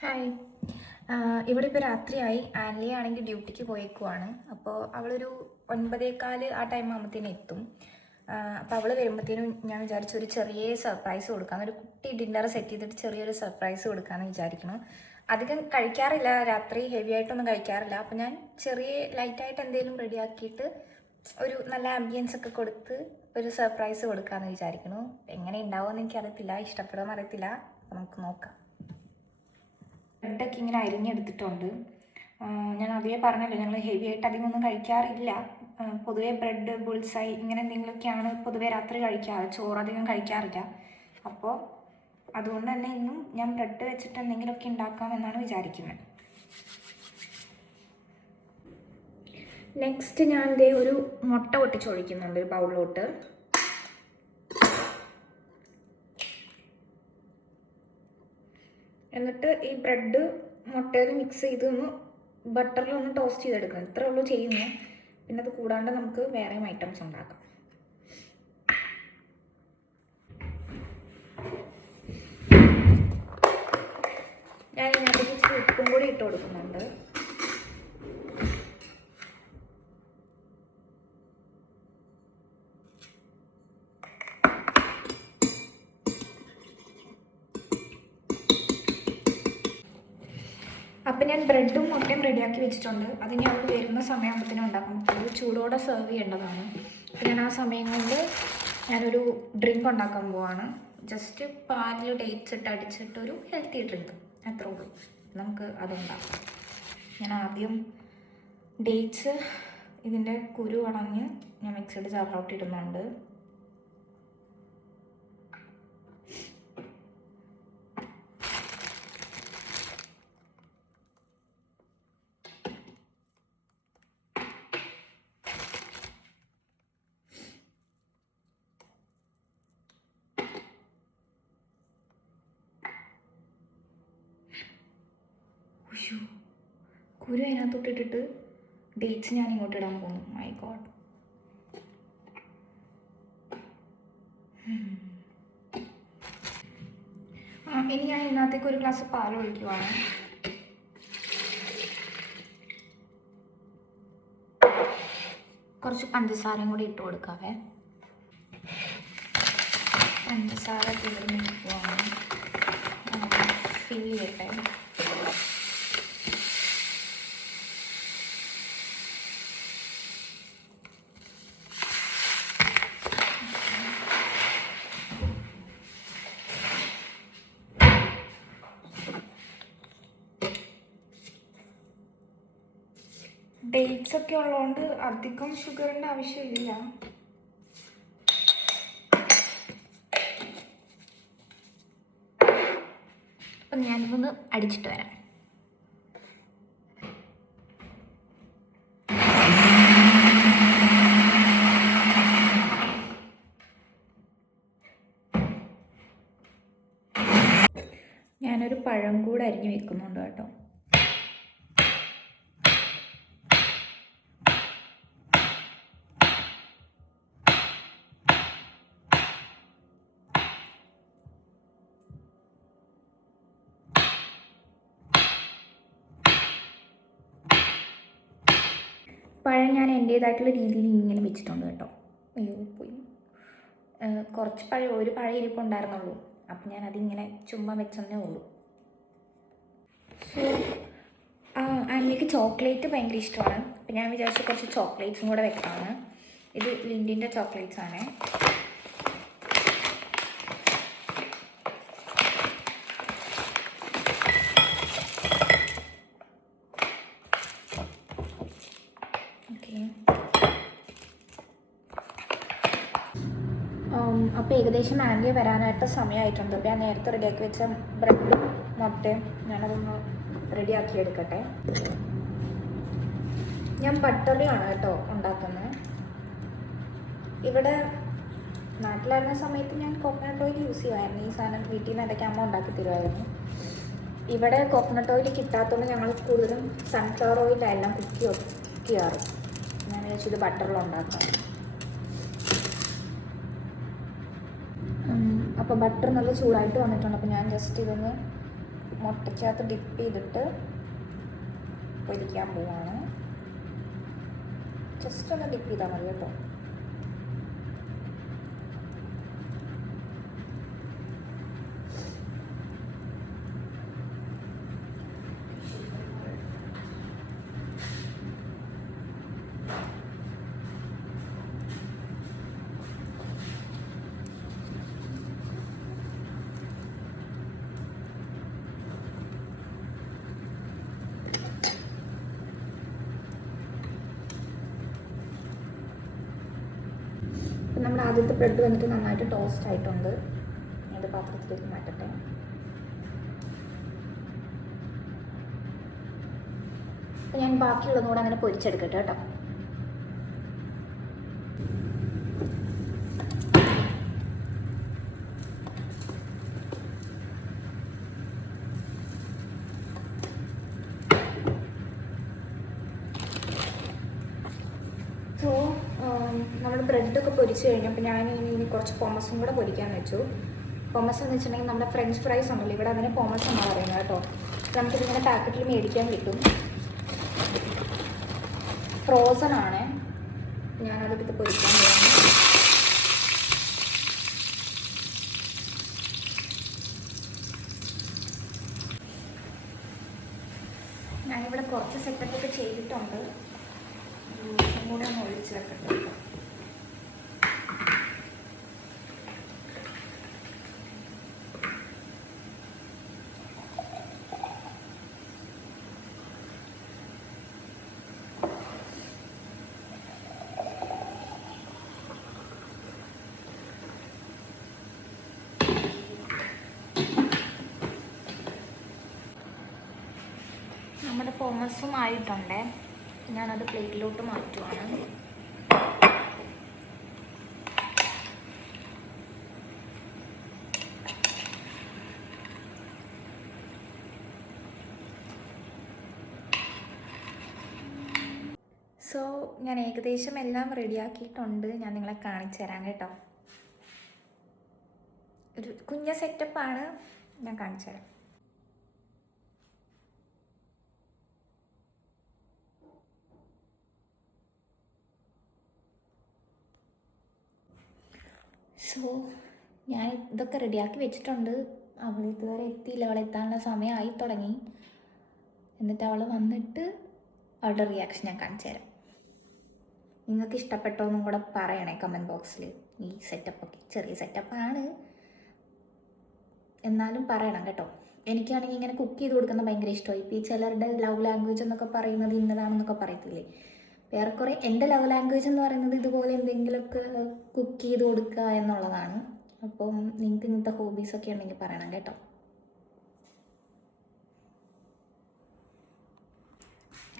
Hi. ഇവിടെ ഇപ്പോൾ രാത്രിയായി. ആൻലി ആണെങ്കിൽ ഡ്യൂട്ടിക്ക് പോയേക്കുവാണ്. അപ്പോൾ അവളൊരു 9:15 ആ ടൈം ആകുമ്പോഴത്തേനും എത്തും. അപ്പോൾ അവൾ വരുമ്പോഴത്തേനും ഞാൻ വിചാരിച്ചു ഒരു ചെറിയ സർപ്രൈസ് കൊടുക്കാം. ഒരു കുട്ടി ഡിന്നർ സെറ്റ് ചെയ്തിട്ട് ചെറിയൊരു സർപ്രൈസ് കൊടുക്കാമെന്ന് വിചാരിക്കണം. അധികം കഴിക്കാറില്ല, രാത്രി ഹെവി ആയിട്ടൊന്നും കഴിക്കാറില്ല. അപ്പോൾ ഞാൻ ചെറിയ ലൈറ്റായിട്ട് എന്തെങ്കിലും റെഡിയാക്കിയിട്ട് ഒരു നല്ല ആംബിയൻസ് ഒക്കെ കൊടുത്ത് ഒരു സർപ്രൈസ് കൊടുക്കാമെന്ന് വിചാരിക്കുന്നു. എങ്ങനെ ഉണ്ടാവുമെന്ന് എനിക്കറിയത്തില്ല, ഇഷ്ടപ്പെടുമെന്ന് അറിയത്തില്ല. അപ്പോൾ നമുക്ക് നോക്കാം. ബ്രെഡൊക്കെ ഇങ്ങനെ അരിഞ്ഞെടുത്തിട്ടുണ്ട്. ഞാൻ ആദ്യമേ പറഞ്ഞല്ലോ, ഞങ്ങൾ ഹെവി ആയിട്ട് അധികം ഒന്നും കഴിക്കാറില്ല. പൊതുവേ ബ്രെഡ്, ബുൾസൈ ഇങ്ങനെ എന്തെങ്കിലുമൊക്കെയാണ് പൊതുവേ രാത്രി കഴിക്കാറ്. ചോറധികം കഴിക്കാറില്ല. അപ്പോൾ അതുകൊണ്ട് തന്നെ ഇന്നും ഞാൻ ബ്രെഡ് വെച്ചിട്ട് എന്തെങ്കിലുമൊക്കെ ഉണ്ടാക്കാമെന്നാണ് വിചാരിക്കുന്നത്. നെക്സ്റ്റ് ഞാൻ ദേ ഒരു മുട്ട പൊട്ടിച്ചൊഴിക്കുന്നുണ്ട് ഒരു ബൗളിലോട്ട്. എന്നിട്ട് ഈ ബ്രെഡ് മുട്ടയിൽ മിക്സ് ചെയ്ത് ഒന്ന് ബട്ടറിലൊന്ന് ടോസ്റ്റ് ചെയ്തെടുക്കണം. ഇത്രേ ഉള്ളൂ ചെയ്യുന്നത്. പിന്നെ അത് കൂടാണ്ട് നമുക്ക് വേറെയും ഐറ്റംസ് ഉണ്ടാക്കാം. ഞാൻ ഇതിനകത്തേക്ക് ഇച്ചിരി ഉപ്പും കൂടി ഇട്ട് കൊടുക്കുന്നുണ്ട്. അപ്പം ഞാൻ ബ്രെഡും മുട്ടയും റെഡിയാക്കി വെച്ചിട്ടുണ്ട്. അത് ഞാൻ അവിടെ വരുന്ന സമയമാകുമ്പോഴത്തേനും ഉണ്ടാക്കും. അത് ചൂടോടെ സെർവ് ചെയ്യേണ്ടതാണ്. അപ്പം ഞാൻ ആ സമയം കൊണ്ട് ഞാനൊരു ഡ്രിങ്ക് ഉണ്ടാക്കാൻ പോവാണ്. ജസ്റ്റ് പാലിൽ ഡേറ്റ്സ് ഇട്ട് അടിച്ചിട്ടൊരു ഹെൽത്തി ഡ്രിങ്ക്, അത്രേ ഉള്ളൂ. നമുക്ക് അതുണ്ടാക്കാം. ഞാൻ ആദ്യം ഡേറ്റ്സ് ഇതിൻ്റെ കുരു കളഞ്ഞ് ഞാൻ മിക്സിയുടെ ജാറിലോട്ട് ഇടുന്നുണ്ട്. കുരു അതിനകത്തോട്ടിട്ടിട്ട് ഡേറ്റ്സ് ഞാൻ ഇങ്ങോട്ട് ഇടാൻ പോകുന്നു. My God. ഇനി ഞാൻ ഇതിനകത്തേക്ക് ഒരു ഗ്ലാസ് പാൽ ഒഴിക്കുവാണ്. കുറച്ച് പഞ്ചസാരയും കൂടി ഇട്ട് കൊടുക്കാവേ. പഞ്ചസാര തീർന്നിരിക്കുവാണ്. ഫിൽ ചെയ്യട്ടെ. ഡേറ്റ്സ് ഒക്കെ ഉള്ളതുകൊണ്ട് അധികം ഷുഗറിൻ്റെ ആവശ്യമില്ല. അപ്പം ഞാനിതൊന്ന് അടിച്ചിട്ട് വരാം. ഞാനൊരു പഴം കൂടെ അരിഞ്ഞ് വെക്കുന്നുണ്ട് കേട്ടോ. പഴം ഞാൻ എൻ്റേതായിട്ടുള്ള രീതിയിൽ ഇങ്ങനെ വെച്ചിട്ടുണ്ട് കേട്ടോ. അയ്യോ പോയി. കുറച്ച് പഴം, ഒരു പഴം ഇരിപ്പുണ്ടായിരുന്നുള്ളൂ. അപ്പം ഞാൻ അതിങ്ങനെ ചുമ്മാ വെച്ചതേ ഉള്ളൂ. സോ അതിലേക്ക് ചോക്ലേറ്റ് ഭയങ്കര ഇഷ്ടമാണ്. അപ്പം ഞാൻ വിചാരിച്ചു കുറച്ച് ചോക്ലേറ്റ്സും കൂടെ വെക്കാണ്. ഇത് ലിൻഡിൻ്റെ ചോക്ലേറ്റ്സ് ആണ്. അപ്പോൾ ഏകദേശം ആൻലി വരാനായിട്ട് സമയമായിട്ടുണ്ട്. അപ്പോൾ ഞാൻ നേരത്തെ റെഡിയാക്കി വെച്ച ബ്രെഡും മുട്ടയും ഞാനതൊന്ന് റെഡിയാക്കി എടുക്കട്ടെ. ഞാൻ ബട്ടറിലാണ് കേട്ടോ ഉണ്ടാക്കുന്നത്. ഇവിടെ നാട്ടിലായിരുന്ന സമയത്ത് ഞാൻ കോക്കനട്ട് ഓയിൽ യൂസ് ചെയ്യുമായിരുന്നു. ഈ സാധനം വീട്ടിൽ നിന്ന് ഇടയ്ക്ക് അമ്മ ഉണ്ടാക്കി തരുമായിരുന്നു. ഇവിടെ കോക്കനട്ട് ഓയിൽ കിട്ടാത്തതുകൊണ്ട് ഞങ്ങൾ കൂടുതലും സൺഫ്ലവർ ഓയിലെല്ലാം കുക്ക് ചെയ്യാറ്. ഞാൻ വിചാരിച്ചത് ബട്ടറിൽ ഉണ്ടാക്കാം. അപ്പോൾ ബട്ടർ നല്ല ചൂടായിട്ട് വന്നിട്ടുണ്ട്. അപ്പോൾ ഞാൻ ജസ്റ്റ് ഇതൊന്ന് മുട്ടയ്ക്കകത്ത് ഡിപ്പ് ചെയ്തിട്ട് പൊരിക്കാൻ പോവാണ്. ജസ്റ്റ് ഒന്ന് ഡിപ്പ് ചെയ്താൽ മതി കേട്ടോ. നമ്മുടെ ആദ്യത്തെ ബ്രെഡ് വന്നിട്ട് നന്നായിട്ട് ടോസ്റ്റ് ആയിട്ടുണ്ട്. അത് പാത്രത്തിലേക്ക് മാറ്റട്ടെ. അപ്പം ഞാൻ ബാക്കിയുള്ളതും കൂടെ അങ്ങനെ പൊരിച്ചെടുക്കട്ടെ കേട്ടോ. സോ നമ്മുടെ ബ്രെഡൊക്കെ പൊരിച്ച് കഴിഞ്ഞപ്പോൾ ഞാൻ ഇനി കുറച്ച് പൊമസും കൂടെ പൊരിക്കാൻ വെച്ചു. പൊമസ് എന്ന് വെച്ചിട്ടുണ്ടെങ്കിൽ നമ്മുടെ ഫ്രഞ്ച് ഫ്രൈസ് ഉണ്ടല്ലോ, ഇവിടെ അതിന് പൊമസ് എന്നാണ് പറയുന്നത് കേട്ടോ. നമുക്കിതിങ്ങനെ പാക്കറ്റിൽ മേടിക്കാൻ കിട്ടും. ഫ്രോസൺ ആണ്. ഞാനതെടുത്ത് പൊരിക്കാൻ പോകുന്നു. ഞാനിവിടെ കുറച്ച് സെറ്റപ്പൊക്കെ ചെയ്തിട്ടുണ്ട്. കൂടെ ഒന്ന് ഒഴിച്ച് വെക്കട്ടെ. നമ്മുടെ പൊമസും ആയിട്ടുണ്ട്. ഞാനത് പ്ലേറ്റിലോട്ട് മാറ്റുവാണ്. സോ ഞാൻ ഏകദേശം എല്ലാം റെഡിയാക്കിയിട്ടുണ്ട്. ഞാൻ നിങ്ങളെ കാണിച്ചു തരാം കേട്ടോ. ഒരു കുഞ്ഞ സെറ്റപ്പാണ്, ഞാൻ കാണിച്ചു തരാം. സോ ഞാൻ ഇതൊക്കെ റെഡിയാക്കി വെച്ചിട്ടുണ്ട്. അവൾ ഇതുവരെ എത്തിയില്ല. അവൾ എത്താനുള്ള സമയമായി തുടങ്ങി. എന്നിട്ട് അവൾ വന്നിട്ട് അവളുടെ റിയാക്ഷൻ ഞാൻ കാണിച്ചു തരാം. നിങ്ങൾക്ക് ഇഷ്ടപ്പെട്ടോ എന്നും കൂടെ പറയണേ കമൻറ്റ് ബോക്സിൽ. ഈ സെറ്റപ്പൊക്കെ ചെറിയ സെറ്റപ്പാണ്, എന്നാലും പറയണം കേട്ടോ. എനിക്കാണെങ്കിൽ ഇങ്ങനെ കുക്ക് ചെയ്ത് കൊടുക്കുന്ന ഭയങ്കര ഇഷ്ടമായി. ഇപ്പോൾ ഈ ചിലരുടെ ലവ് ലാംഗ്വേജ് എന്നൊക്കെ പറയുന്നത് ഇന്നതാണെന്നൊക്കെ പറയത്തില്ലേ. ഏറെക്കുറെ എൻ്റെ ലവ് ലാംഗ്വേജ് എന്ന് പറയുന്നത് ഇതുപോലെ എന്തെങ്കിലുമൊക്കെ കുക്ക് ചെയ്ത് കൊടുക്കുക എന്നുള്ളതാണ്. അപ്പം നിങ്ങൾക്ക് ഇങ്ങനത്തെ ഹോബീസൊക്കെ ഉണ്ടെങ്കിൽ പറയണം കേട്ടോ.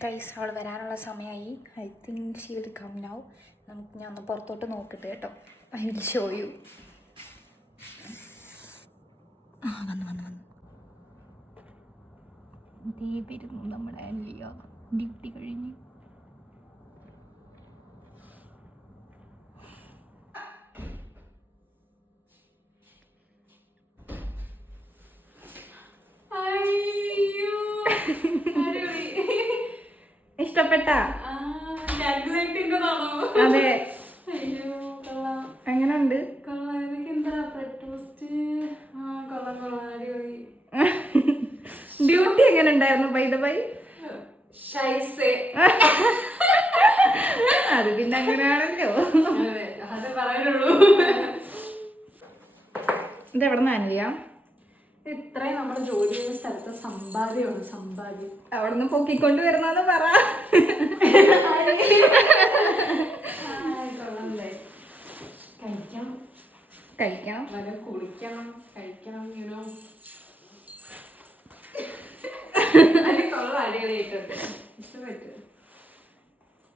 ഗൈസ്, അവൾ വരാനുള്ള സമയമായി. I think she will come now. ഞാൻ ഒന്ന് പുറത്തോട്ട് നോക്കട്ടെ കേട്ടോ. I will show you. വന്നു ദേ വരുന്നു നമ്മുടെ ആൻലിയ. ഡ്യൂട്ടി കഴിഞ്ഞ് ഇഷ്ടപ്പെട്ട? അതെ. എങ്ങനെയുണ്ട്? ഡ്യൂട്ടി എങ്ങനെ ഉണ്ടായിരുന്നു? By the by. അത് പിന്നെ അങ്ങനെയാണല്ലോ. ഇതെവിടെ നിന്നല്ല ഇത്രയും നമ്മുടെ ജോലി ചെയ്യുന്ന സ്ഥലത്ത് സമ്പാദ്യമാണ്. സമ്പാദ്യം അവിടെ നിന്ന് പൊക്കിക്കൊണ്ട് വരുന്നതെന്ന് പറ. കഴിക്കണം, കുളിക്കണം, കഴിക്കണം. അടിപൊളിയായിട്ടുണ്ട്. ഇഷ്ടപ്പെട്ടു.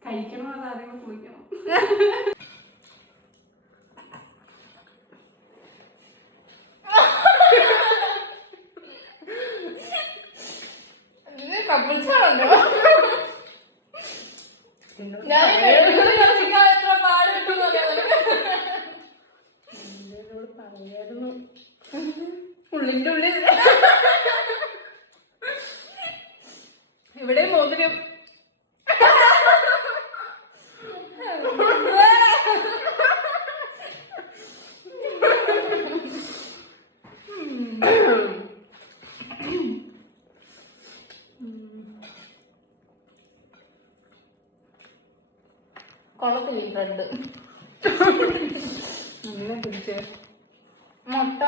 കഴിക്കണം, അത് ആദ്യം കുളിക്കണം. ഉള്ളിൻ്റെ ഉള്ളിൽ ഇവിടെ മോതിരം. കൊള്ളത്തില്ല ബ്രെഡ്. അങ്ങനെ പിടിച്ച് മുട്ട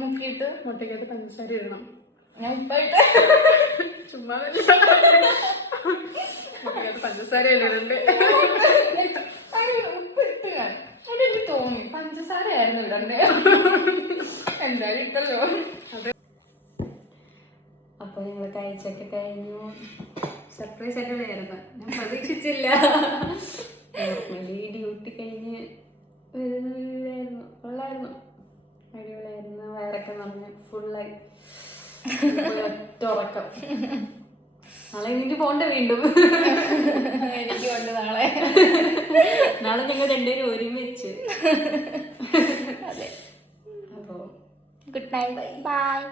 മുക്കിയിട്ട് മുട്ടയ്ക്കകത്ത് പഞ്ചസാര ഇടണം. ഞാൻ ഉപ്പായിട്ട് ചുമ്മാ മുട്ടയ്ക്കകത്ത് പഞ്ചസാര ഇടണ്ട്. ഉപ്പിട്ട് ഞാൻ അതെനിക്ക് തോന്നി പഞ്ചസാരയായിരുന്നു ഇടണ്ടേ. എന്തായാലും ഇട്ടല്ലോ. അപ്പൊ ഞങ്ങൾ കഴിച്ചൊക്കെ കഴിഞ്ഞു. സർപ്രൈസ് ആയിട്ടുള്ളതായിരുന്നു, ഞാൻ പ്രതീക്ഷിച്ചില്ല. നോർമലി ഡ്യൂട്ടി കഴിഞ്ഞ് വരുന്നതായിരുന്നു. കൊള്ളായിരുന്നു, അടിപൊളിയായിരുന്നു. വയറൊക്കെ നിറഞ്ഞ് ഫുള്ളായി ഒറ്റ ഉറക്കം. നാളെ എനിക്ക് പോണ്ട വീണ്ടും. എനിക്ക് കൊണ്ട് നാളെ ഞങ്ങൾ രണ്ടുപേരും ഒരുമിച്ച്. അതെ. അപ്പോ ഗുഡ് നൈറ്റ്, ബൈ.